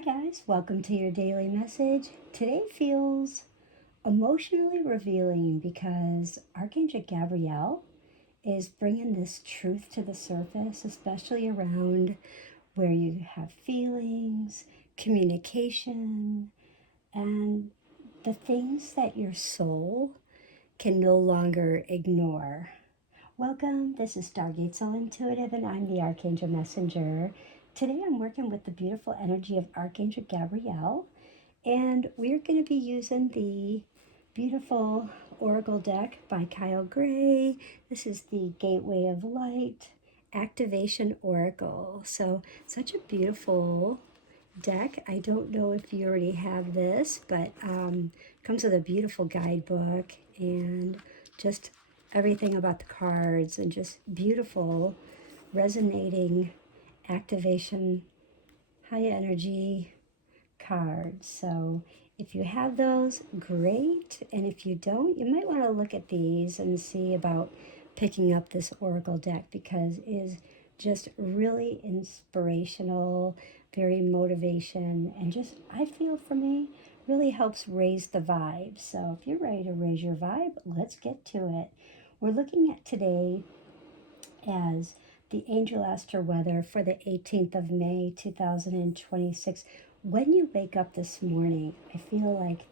Hi guys, welcome to your daily message. Today feels emotionally revealing because Archangel Gabriel is bringing this truth to the surface, especially around where you have feelings, communication, and the things that your soul can no longer ignore. Welcome, this is Stargate Soul Intuitive, and I'm the Archangel Messenger. Today I'm working with the beautiful energy of Archangel Gabriel, and we're going to be using the beautiful Oracle deck by Kyle Gray. This is the Gateway of Light Activation Oracle. So, such a beautiful deck. I don't know if you already have this, but comes with a beautiful guidebook and just everything about the cards and just beautiful resonating activation high energy cards. So if you have those, great. And if you don't, you might want to look at these and see about picking up this Oracle deck because it is just really inspirational, very motivation, and just, I feel for me, really helps raise the vibe. So if you're ready to raise your vibe, let's get to it. We're looking at today as the Angel Astro Weather for the 18th of May, 2026. When you wake up this morning, I feel like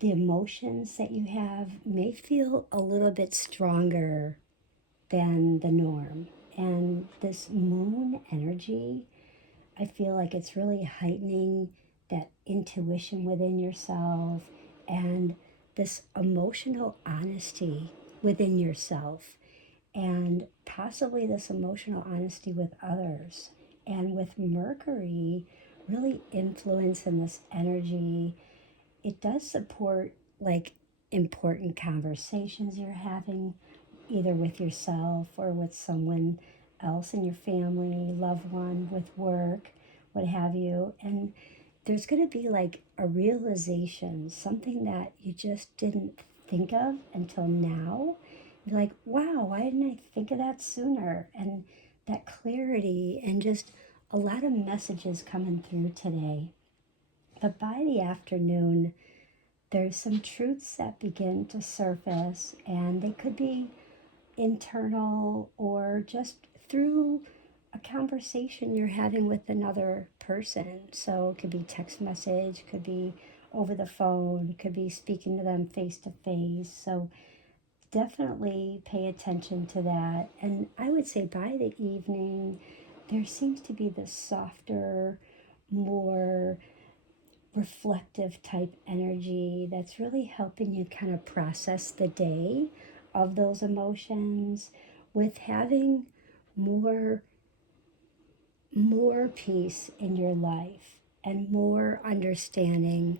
the emotions that you have may feel a little bit stronger than the norm. And this moon energy, I feel like it's really heightening that intuition within yourself and this emotional honesty within yourself, and possibly this emotional honesty with others. And with Mercury really influencing this energy, it does support like important conversations you're having either with yourself or with someone else in your family, loved one, with work, what have you. And there's going to be like a realization, something that you just didn't think of until now. You're like, wow, why didn't I think of that sooner? And that clarity and just a lot of messages coming through today. But by the afternoon, there's some truths that begin to surface, and they could be internal or just through a conversation you're having with another person. So it could be text message, could be over the phone, could be speaking to them face to face. So definitely pay attention to that. And I would say by the evening, there seems to be this softer, more reflective type energy that's really helping you kind of process the day of those emotions with having more peace in your life and more understanding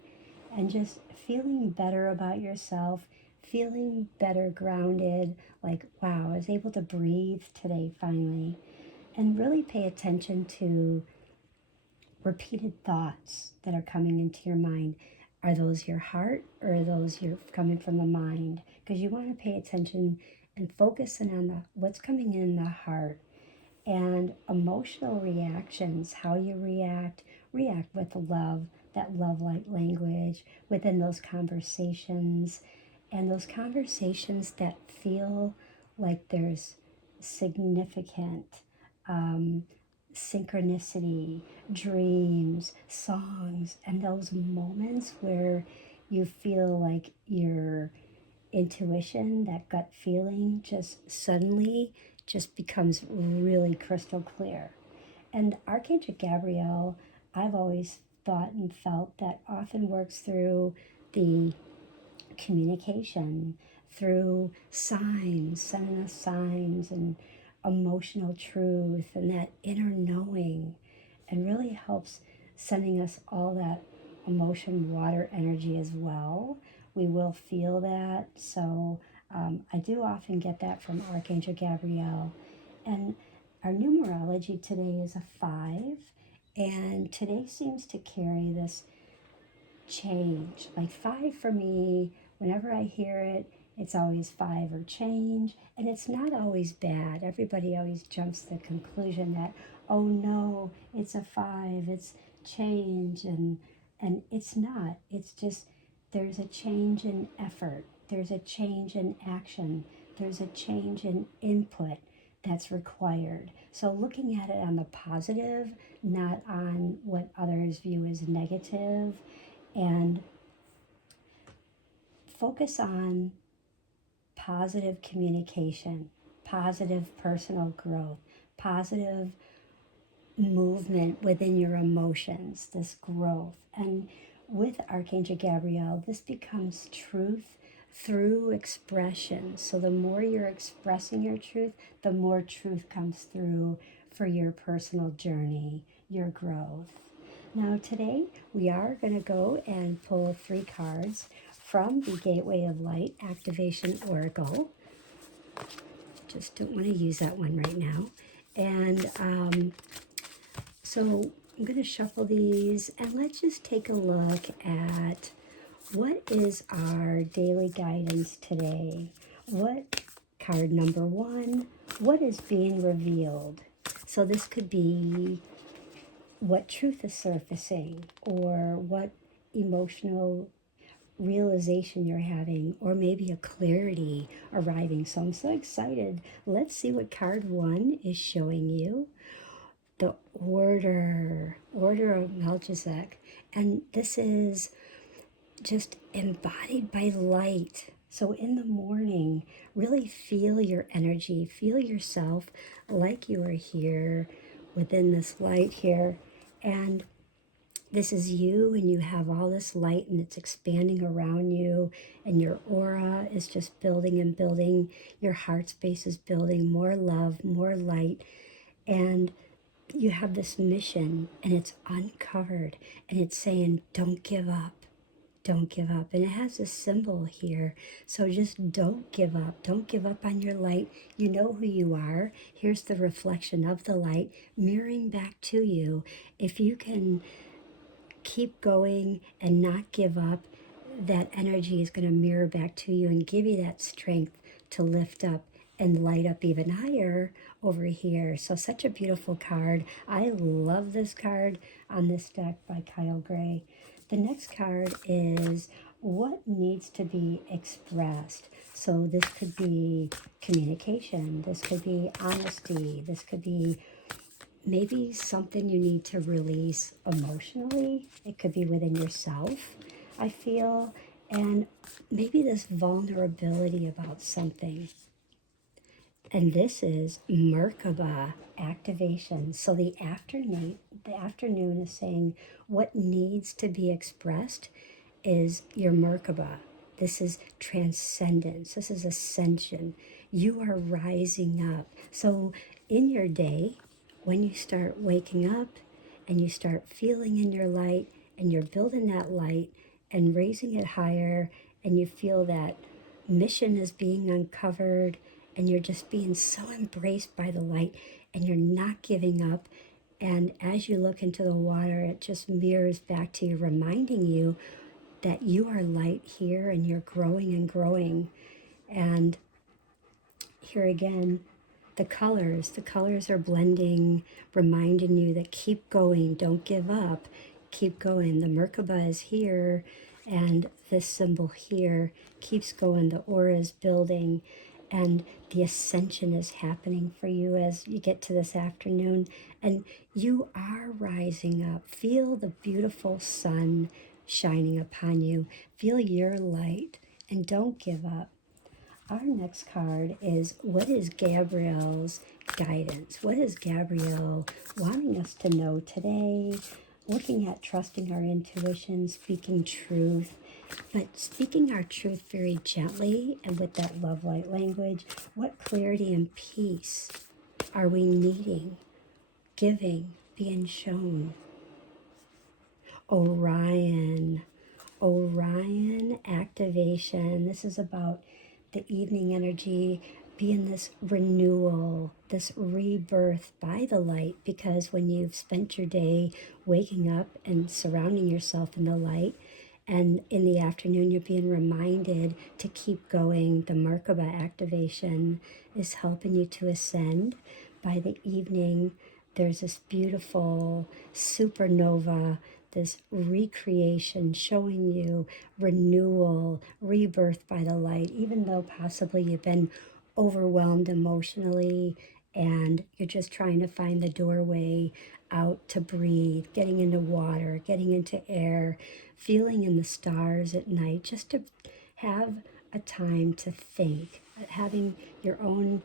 and just feeling better about yourself, feeling better grounded, like, wow, I was able to breathe today finally. And really pay attention to repeated thoughts that are coming into your mind. Are those your heart or are those you're coming from the mind? Because you want to pay attention and focus in on what's coming in the heart. And emotional reactions, how you react with love, that love light language within those conversations. And those conversations that feel like there's significant synchronicity, dreams, songs, and those moments where you feel like your intuition, that gut feeling, just suddenly just becomes really crystal clear. And Archangel Gabriel, I've always thought and felt that often works through the communication, through signs, sending us signs and emotional truth and that inner knowing, and really helps sending us all that emotion water energy as well. We will feel that. So I do often get that from Archangel Gabriel. And our numerology today is a 5, and today seems to carry this change. Like 5 for me, whenever I hear it, It's always 5 or change, and it's not always bad. Everybody always jumps to the conclusion that, oh no, it's a 5, it's change, and it's not. It's just there's a change in effort, there's a change in action, there's a change in input that's required. So looking at it on the positive, not on what others view as negative, and focus on positive communication, positive personal growth, positive movement within your emotions, this growth. And with Archangel Gabriel, this becomes truth through expression. So the more you're expressing your truth, the more truth comes through for your personal journey, your growth. Now today we are going to go and pull 3 cards from the Gateway of Light Activation Oracle. Just don't want to use that one right now. And so I'm going to shuffle these, and let's just take a look at what is our daily guidance today. What card number 1, what is being revealed? So this could be what truth is surfacing, or what emotional realization you're having, or maybe a clarity arriving. So I'm so excited. Let's see what card 1 is showing you. The order of Melchizedek. And this is just embodied by light. So in the morning, really feel your energy, feel yourself like you are here within this light here. And this is you, and you have all this light, and it's expanding around you, and your aura is just building and building. Your heart space is building more love, more light, and you have this mission, and it's uncovered, and it's saying, don't give up. Don't give up. And it has a symbol here. So just don't give up. Don't give up on your light. You know who you are. Here's the reflection of the light mirroring back to you. If you can keep going and not give up, that energy is going to mirror back to you and give you that strength to lift up and light up even higher over here. So such a beautiful card. I love this card on this deck by Kyle Gray. The next card is what needs to be expressed. So this could be communication. This could be honesty. This could be maybe something you need to release emotionally. It could be within yourself, I feel, and maybe this vulnerability about something. And this is Merkaba activation. So the afternoon is saying what needs to be expressed is your Merkaba. This is transcendence. This is ascension. You are rising up. So in your day, when you start waking up and you start feeling in your light, and you're building that light and raising it higher, and you feel that mission is being uncovered, and you're just being so embraced by the light, and you're not giving up. And as you look into the water, it just mirrors back to you, reminding you that you are light here, and you're growing and growing. And here again, the colors are blending, reminding you that keep going, don't give up, keep going. The Merkaba is here, and this symbol here keeps going. The aura is building, and the ascension is happening for you as you get to this afternoon, and you are rising up. Feel the beautiful sun shining upon you. Feel your light, and don't give up. Our next card is what is Gabriel's guidance? What is Gabriel wanting us to know today? Looking at trusting our intuition, speaking truth, but speaking our truth very gently and with that love light language. What clarity and peace are we needing, giving, being shown? Orion activation. This is about the evening energy being this renewal, this rebirth by the light, because when you've spent your day waking up and surrounding yourself in the light, And in the afternoon, you're being reminded to keep going. The Merkaba activation is helping you to ascend. By the evening, there's this beautiful supernova, this recreation showing you renewal, rebirth by the light, even though possibly you've been overwhelmed emotionally and you're just trying to find the doorway out to breathe, getting into water, getting into air, feeling in the stars at night, just to have a time to think, having your own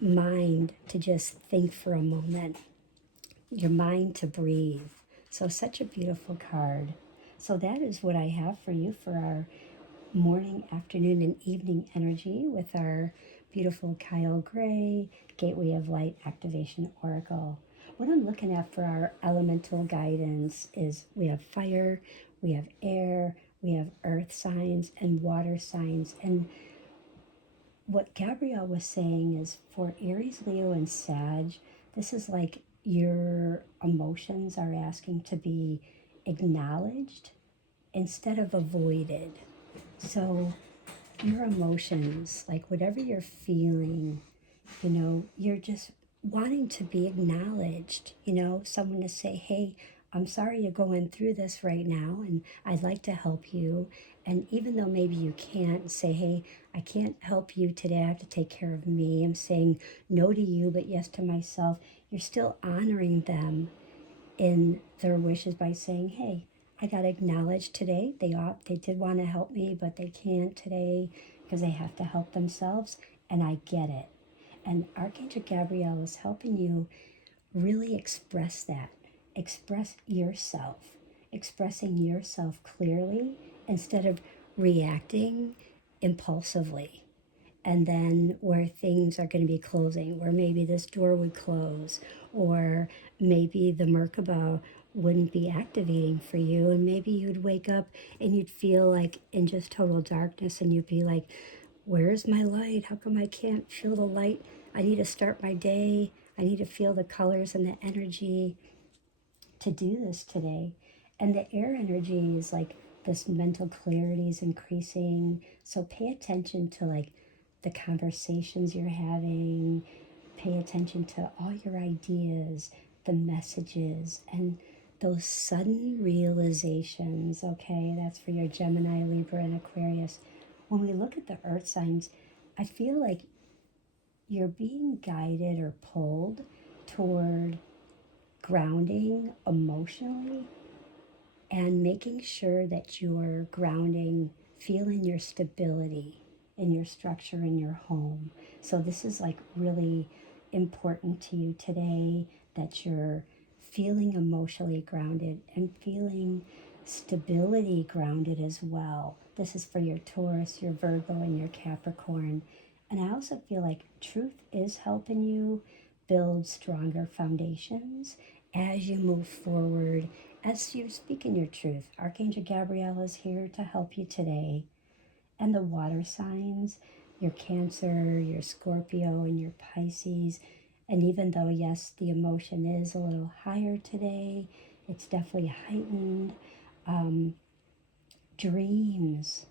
mind to just think for a moment, your mind to breathe. So, such a beautiful card. So, that is what I have for you for our morning, afternoon, and evening energy with our beautiful Kyle Gray Gateway of Light Activation Oracle. What I'm looking at for our elemental guidance is we have fire, we have air, we have earth signs, and water signs. And what Gabrielle was saying is for Aries, Leo, and Sag, this is like your emotions are asking to be acknowledged instead of avoided. So your emotions, like whatever you're feeling, you're just wanting to be acknowledged, someone to say, hey, I'm sorry you're going through this right now, and I'd like to help you. And even though maybe you can't, say, hey, I can't help you today, I have to take care of me. I'm saying no to you, but yes to myself. You're still honoring them in their wishes by saying, hey, I got acknowledged today. They did want to help me, but they can't today because they have to help themselves, and I get it. And Archangel Gabriel is helping you really express that. Express yourself. Expressing yourself clearly instead of reacting impulsively. And then where things are going to be closing, where maybe this door would close, or maybe the Merkaba wouldn't be activating for you, and maybe you'd wake up and you'd feel like in just total darkness, and you'd be like, where's my light? How come I can't feel the light? I need to start my day. I need to feel the colors and the energy to do this today. And the air energy is like this mental clarity is increasing. So pay attention to like the conversations you're having. Pay attention to all your ideas, the messages, and those sudden realizations. Okay, that's for your Gemini, Libra, and Aquarius. When we look at the earth signs, I feel like you're being guided or pulled toward grounding emotionally and making sure that you're grounding, feeling your stability in your structure in your home. So this is like really important to you today, that you're feeling emotionally grounded and feeling stability grounded as well. This is for your Taurus, your Virgo, and your Capricorn. And I also feel like truth is helping you build stronger foundations as you move forward, as you're speaking your truth. Archangel Gabriel is here to help you today. And the water signs, your Cancer, your Scorpio, and your Pisces. And even though, yes, the emotion is a little higher today, it's definitely heightened. Dreams,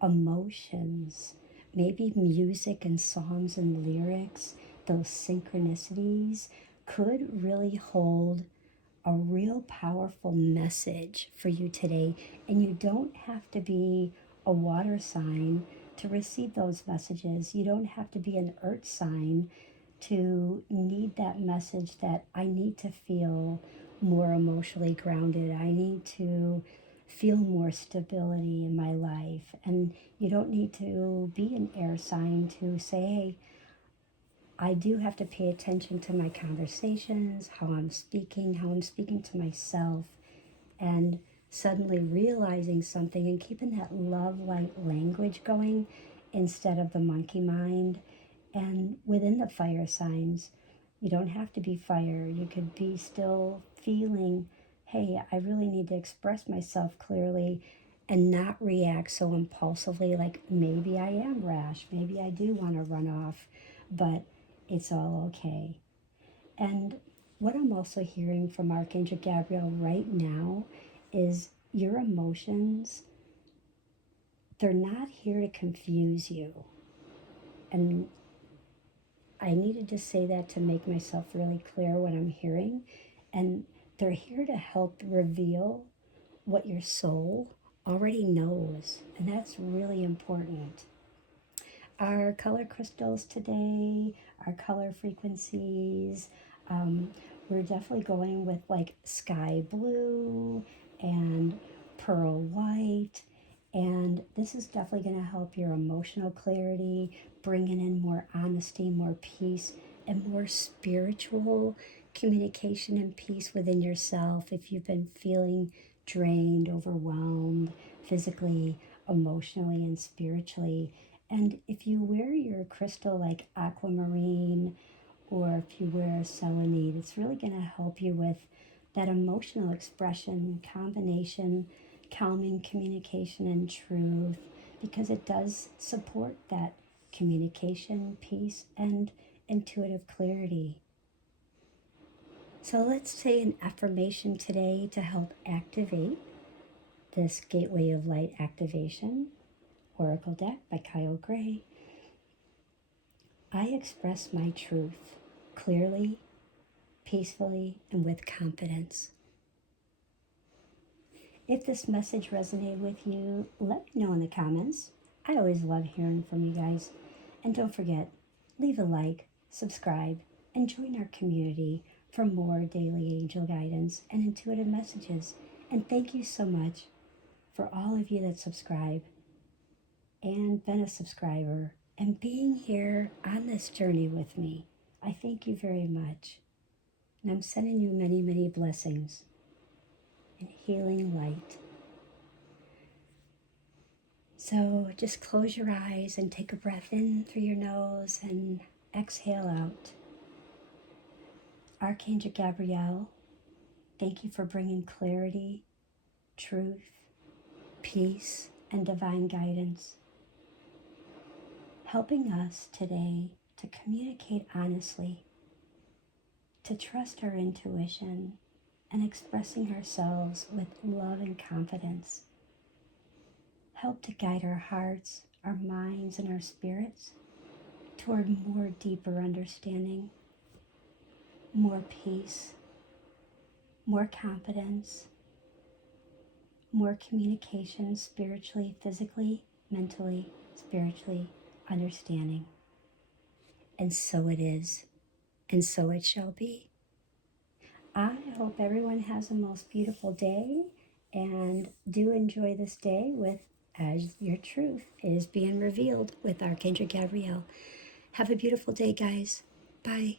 emotions, maybe music and songs and lyrics, those synchronicities could really hold a real powerful message for you today. And you don't have to be a water sign to receive those messages. You don't have to be an earth sign to need that message that I need to feel more emotionally grounded. I need to feel more stability in my life. And you don't need to be an air sign to say, hey, I do have to pay attention to my conversations, how I'm speaking to myself, and suddenly realizing something and keeping that love light language going instead of the monkey mind. And within the fire signs, you don't have to be fire. You could be still feeling, hey, I really need to express myself clearly and not react so impulsively, like maybe I am rash, maybe I do want to run off, but it's all okay. And what I'm also hearing from Archangel Gabriel right now is your emotions, they're not here to confuse you. And I needed to say that to make myself really clear what I'm hearing. And they're here to help reveal what your soul already knows. And that's really important. Our color crystals today, our color frequencies, we're definitely going with like sky blue and pearl white. And this is definitely going to help your emotional clarity, bringing in more honesty, more peace, and more spiritual communication and peace within yourself. If you've been feeling drained, overwhelmed, physically, emotionally, and spiritually. And if you wear your crystal like aquamarine, or if you wear selenite, it's really going to help you with that emotional expression combination, calming communication and truth, because it does support that communication, peace, and intuitive clarity. So let's say an affirmation today to help activate this Gateway of Light activation. Oracle deck by Kyle Gray. I express my truth clearly, peacefully, and with confidence. If this message resonated with you, let me know in the comments. I always love hearing from you guys. And don't forget, leave a like, subscribe, and join our community for more daily angel guidance and intuitive messages. And thank you so much for all of you that subscribe and been a subscriber and being here on this journey with me. I thank you very much. And I'm sending you many, many blessings and healing light. So just close your eyes and take a breath in through your nose and exhale out. Archangel Gabriel, thank you for bringing clarity, truth, peace, and divine guidance, helping us today to communicate honestly, to trust our intuition, and expressing ourselves with love and confidence. Help to guide our hearts, our minds, and our spirits toward more deeper understanding, more peace, more confidence, more communication spiritually, physically, mentally, spiritually, understanding. And so it is, and so it shall be. I hope everyone has a most beautiful day, and do enjoy this day with as your truth is being revealed with Archangel Gabriel. Have a beautiful day, guys. Bye.